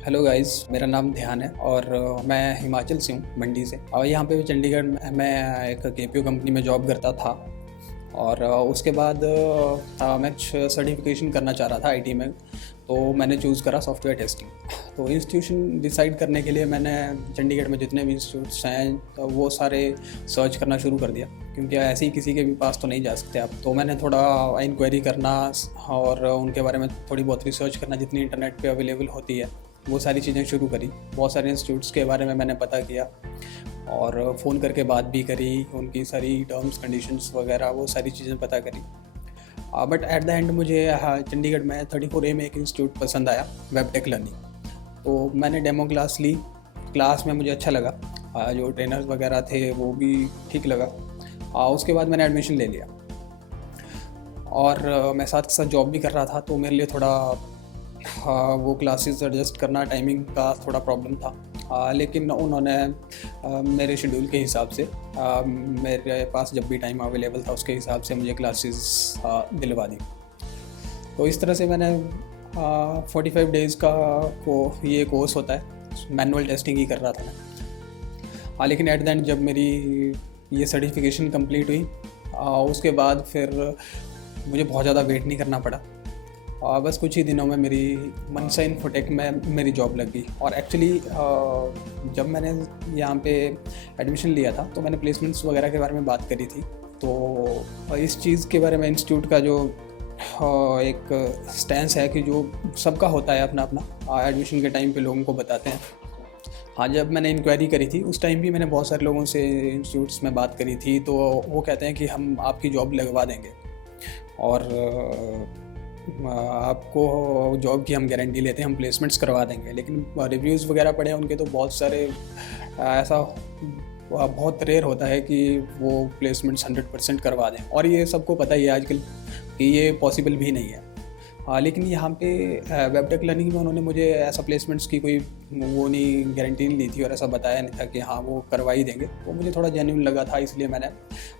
Hello guys, मेरा नाम ध्यान है और मैं हिमाचल से हूँ, मंडी से। और यहाँ पे चंडीगढ़ में मैं एक केपीओ कंपनी में जॉब करता था। और उसके बाद मैं सर्टिफिकेशन करना चाह रहा था आईटी में, तो मैंने चूज़ करा सॉफ्टवेयर टेस्टिंग। तो इंस्टीट्यूशन डिसाइड करने के लिए मैंने चंडीगढ़ में जितने भी इंस्टीट्यूट्स हैं तो वो सारे सर्च करना शुरू कर दिया, क्योंकि ऐसे ही किसी के भी पास तो नहीं जा सकते आप। तो मैंने थोड़ा इंक्वायरी करना और उनके बारे में थोड़ी बहुत रिसर्च करना जितनी इंटरनेट पे अवेलेबल होती है, वो सारी चीज़ें शुरू करी। बहुत सारे इंस्टीट्यूट्स के बारे में मैंने पता किया और फ़ोन करके बात भी करी, उनकी सारी टर्म्स कंडीशंस वगैरह वो सारी चीज़ें पता करी। बट एट द एंड मुझे चंडीगढ़ में 34A में एक इंस्टीट्यूट पसंद आया, वेब टेक लर्निंग। तो मैंने डेमो क्लास ली। क्लास में मुझे अच्छा लगा, जो ट्रेनर्स वगैरह थे वो भी ठीक लगा। उसके बाद मैंने एडमिशन ले लिया और मैं साथ के साथ जॉब भी कर रहा था, तो मेरे लिए थोड़ा वो क्लासेस एडजस्ट करना, टाइमिंग का थोड़ा प्रॉब्लम था। लेकिन उन्होंने मेरे शेड्यूल के हिसाब से, मेरे पास जब भी टाइम अवेलेबल था उसके हिसाब से मुझे क्लासेस दिलवा दी। तो इस तरह से मैंने 45 डेज़ का ये कोर्स होता है, मैनुअल टेस्टिंग ही कर रहा था मैं। लेकिन एट द एंड जब मेरी ये सर्टिफिकेशन कंप्लीट हुई, उसके बाद फिर मुझे बहुत ज़्यादा वेट नहीं करना पड़ा। बस कुछ ही दिनों में मेरी मनसा इन्फोटेक में मेरी जॉब लग गई। और एक्चुअली जब मैंने यहाँ पे एडमिशन लिया था तो मैंने प्लेसमेंट्स वगैरह के बारे में बात करी थी। तो इस चीज़ के बारे में इंस्टीट्यूट का जो एक स्टैंस है कि जो सबका होता है अपना अपना, एडमिशन के टाइम पे लोगों को बताते हैं। जब मैंने इंक्वायरी करी थी उस टाइम भी मैंने बहुत सारे लोगों से इंस्टीट्यूट्स में बात करी थी, तो वो कहते हैं कि हम आपकी जॉब लगवा देंगे और आपको जॉब की हम गारंटी लेते हैं, हम प्लेसमेंट्स करवा देंगे। लेकिन रिव्यूज़ वगैरह पढ़े उनके तो बहुत सारे, ऐसा बहुत रेयर होता है कि वो प्लेसमेंट्स 100% करवा दें। और ये सबको पता ही है आजकल कि ये पॉसिबल भी नहीं है। लेकिन यहाँ पे वेब टेक लर्निंग में उन्होंने मुझे ऐसा प्लेसमेंट्स की कोई वो नहीं, गारंटी नहीं ली थी और ऐसा बताया नहीं था कि हाँ वो करवा ही देंगे। वो मुझे थोड़ा जेन्युइन लगा था, इसलिए मैंने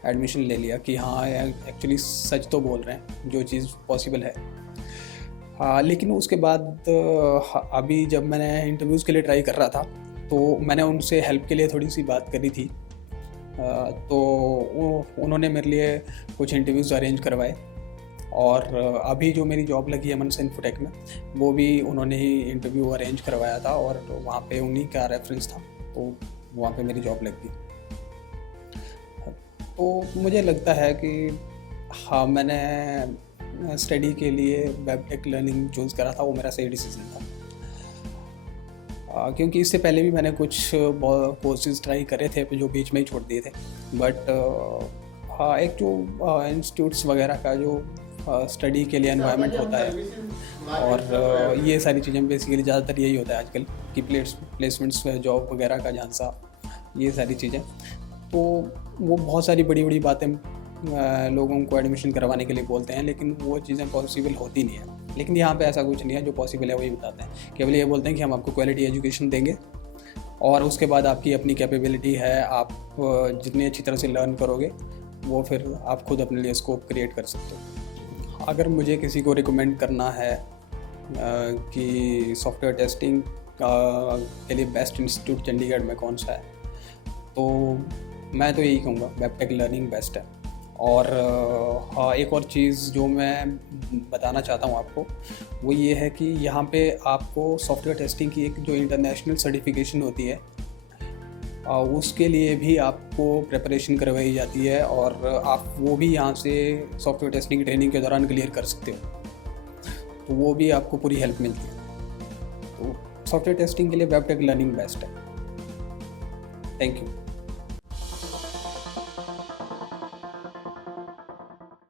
एडमिशन ले लिया कि हाँ एक्चुअली सच तो बोल रहे हैं, जो चीज़ पॉसिबल है। लेकिन उसके बाद अभी जब मैंने इंटरव्यूज़ के लिए ट्राई कर रहा था तो मैंने उनसे हेल्प के लिए थोड़ी सी बात करी थी। तो उन्होंने मेरे लिए कुछ इंटरव्यूज़ अरेंज करवाए और अभी जो मेरी जॉब लगी है मनसा इन्फोटेक में, वो भी उन्होंने ही इंटरव्यू अरेंज करवाया था और वहाँ पे उन्हीं का रेफरेंस था, तो वहाँ पे मेरी जॉब लग गई। तो मुझे लगता है कि हाँ, मैंने स्टडी के लिए वेब टेक लर्निंग चूज़ करा था, वो मेरा सही डिसीजन था। क्योंकि इससे पहले भी मैंने कुछ कोर्सेज ट्राई करे थे जो बीच में ही छोड़ दिए थे। बट हाँ, एक जो इंस्टीट्यूट्स वगैरह का जो स्टडी के लिए एनवायरनमेंट होता है और ये सारी चीज़ें बेसिकली ज़्यादातर यही होता है आजकल कि प्लेसमेंट्स जॉब वगैरह का झांसा, ये सारी चीज़ें। तो वो बहुत सारी बड़ी बड़ी बातें लोगों को एडमिशन करवाने के लिए बोलते हैं, लेकिन वो चीज़ें पॉसिबल होती नहीं है। लेकिन यहाँ पे ऐसा कुछ नहीं है, जो पॉसिबल है वही बताते हैं। केवल ये बोलते हैं कि हम आपको क्वालिटी एजुकेशन देंगे और उसके बाद आपकी अपनी कैपेबिलिटी है, आप जितनी अच्छी तरह से लर्न करोगे वो फिर आप खुद अपने लिए स्कोप क्रिएट कर सकते हो। अगर मुझे किसी को रिकमेंड करना है कि सॉफ्टवेयर टेस्टिंग के लिए बेस्ट इंस्टीट्यूट चंडीगढ़ में कौन सा है, तो मैं तो यही कहूँगा वेब टेक लर्निंग बेस्ट है। और हाँ, एक और चीज़ जो मैं बताना चाहता हूँ आपको, वो ये है कि यहाँ पे आपको सॉफ्टवेयर टेस्टिंग की एक जो इंटरनेशनल सर्टिफिकेशन होती है, उसके लिए भी आपको प्रिपरेशन करवाई जाती है और आप वो भी यहाँ से सॉफ्टवेयर टेस्टिंग की ट्रेनिंग के दौरान क्लियर कर सकते हो, तो वो भी आपको पूरी हेल्प मिलती है। तो सॉफ्टवेयर टेस्टिंग के लिए वेब टेक लर्निंग बेस्ट है। Thank you.